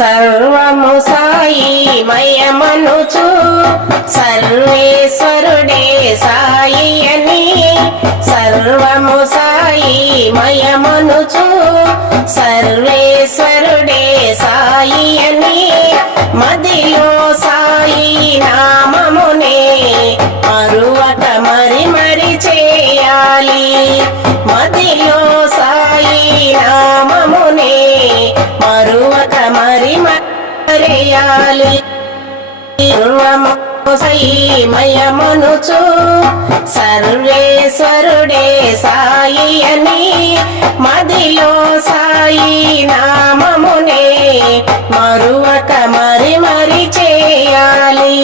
సర్వము సాయి మయమనుచు. సర్వేశ్వరుడే సాయి అని సర్వము సాయి మయమనుచు. సర్వేశ్వరుడే మయమునుచు సర్వేశ్వరుడే సాయి అని మదిలో సాయి నామమునే మరువక మరి మరి చేయాలి.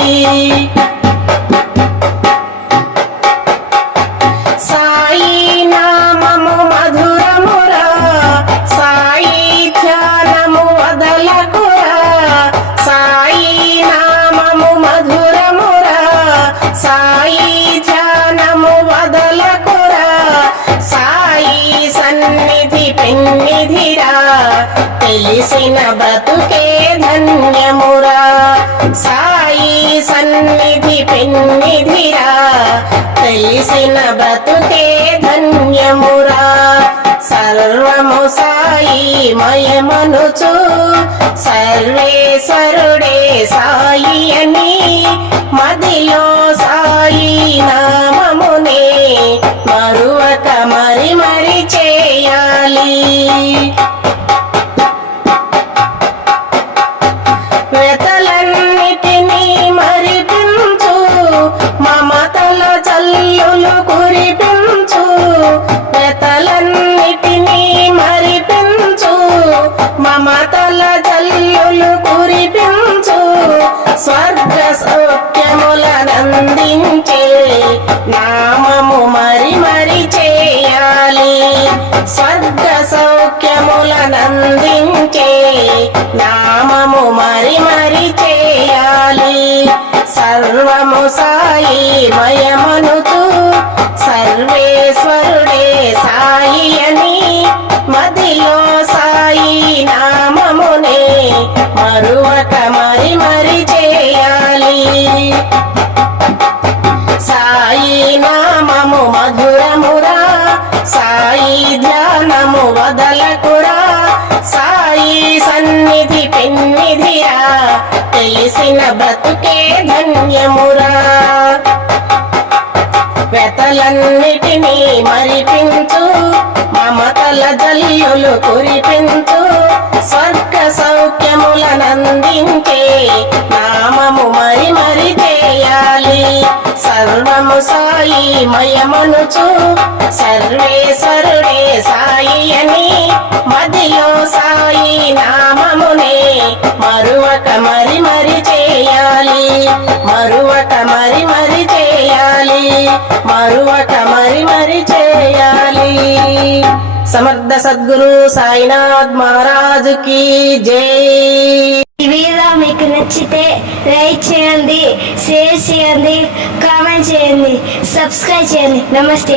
తెలిసిన బతుకే ధన్యమురా. సాయి సన్నిధి పెన్నిధిరా. తెలిసిన బ్రతుకే ధన్యమురా. సర్వము సాయి మయమనుచు. సర్వేశ్వరుడే సాయి అని మదిలో సాయి స్వర్గ సౌఖ్యములనందించే నామము మరి మరి చేయాలి. సర్వము సాయి మయమనుతూ సర్వేశ్వరుడే సాయి అని మదిలో సాయి నామమునే మరువక మరి మరి చేయాలి. సాయి నామము మధు వదలకురా సాయి సన్నిధి పెన్నిధిరా తెలిసిన బ్రతుకే ధన్యమురా. వెతలన్నిటినీ మరిపించు మమతల జల్లులు కురిపించు స్వర్గ సౌఖ్యములనందించే నామము మరి మరి చేయాలి. సర్వము సాయి మయమనుచు సర్వేశ్వరుడే సాయి మదిలో సాయి నామమునే. మరువక మరి మరి చేయాలి. మరువక మరి మరి చేయాలి. మరువక మరి మరి చేయాలి. సమర్థ సద్గురు సాయినాథ్ మహారాజు కి జై వీడియో మీకు నచ్చితే లైక్ చేయండి షేర్ చేయండి కామెంట్ చేయండి సబ్స్క్రైబ్ చేయండి. నమస్తే.